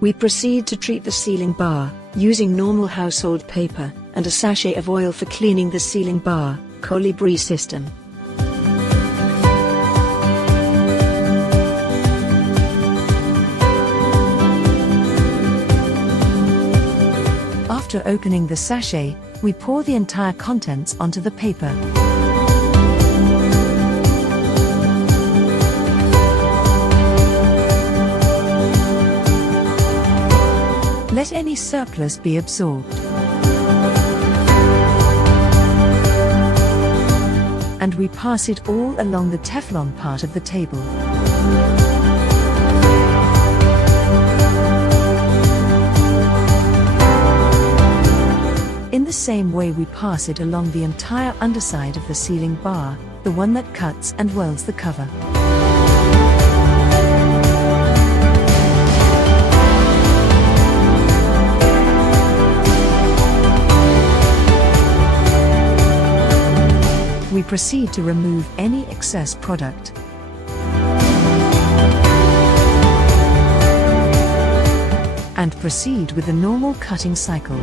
We proceed to treat the sealing bar, using normal household paper, and a sachet of oil for cleaning the sealing bar, CoLibri system. After opening the sachet, we pour the entire contents onto the paper. Let any surplus be absorbed. And we pass it all along the Teflon part of the table. In the same way we pass it along the entire underside of the sealing bar, the one that cuts and welds the cover. We proceed to remove any excess product. And proceed with the normal cutting cycle.